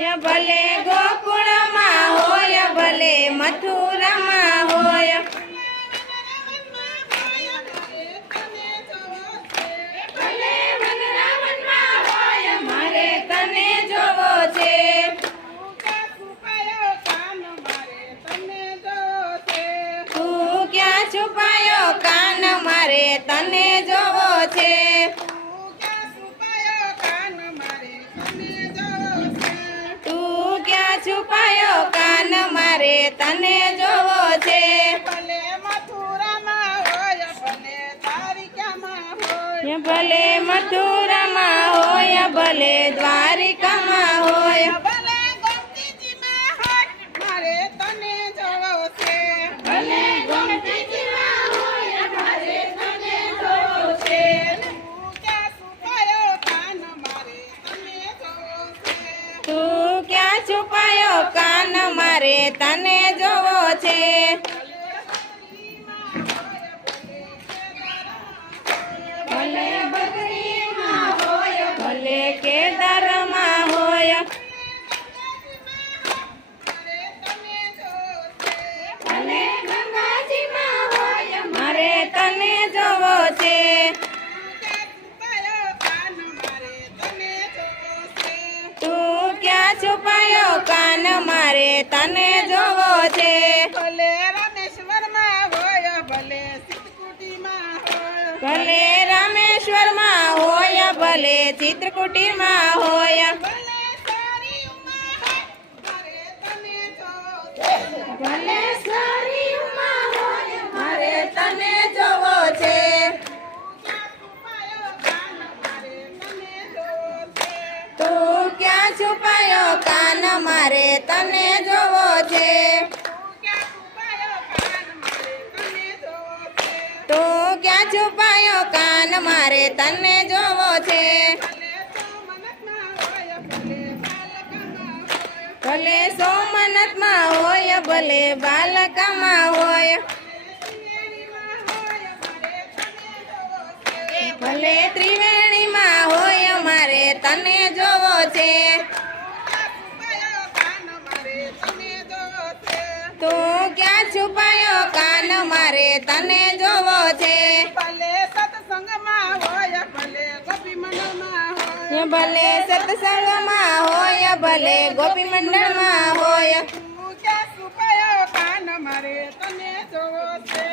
ભલે ગોકુળમાં હોય ભલે મથુરામાં હોય ભલે વૃંદાવનમાં હોય મારે તને જોવો છે તું ક્યાં છુપાયો કાન મારે તને જોવો છે છુપાયો કાન મારે તને જોવો છે ભલે મથુરામાં હોય ભલે દ્વારિકામાં હોય ભલે ગોમતીજીમાં હોય મારે તને જોવો છે તું ક્યાં છુપાયો કાન મારે તને જોવો છે ભલે બદ્રીમાં હોય ભલે કેદારમાં હોય ભલે ગંગાજીમાં હોય મારે તને જોવો છે છુપાયો કાન મારે તને જોવો છે ભલે રામેશ્વરમાં હોય ભલે ચિત્રકૂટીમાં હોય ભલે સરિયુમાં હોય મારે તને જોવો છે તું ક્યાં છુપાયો કાન મારે તને જોવો છે તું ક્યાં છુપાયો કાન મારે તને જોવો છે ભલે સોમનાથમાં હોય ભલે બાલકામાં હોય ભલે ત્રિવેણીમાં હોય મારે તને જોવો છે તું ક્યાં છુપાયો કાન મારે તને જોવો છે ભલે સત્સંગમાં હોય ભલે ગોપી મંડળમાં હોય ભલે સત્સંગમાં હોય ભલે ગોપી મંડળમાં હોય તું ક્યાં છુપાયો કાન મારે તને જોવો છે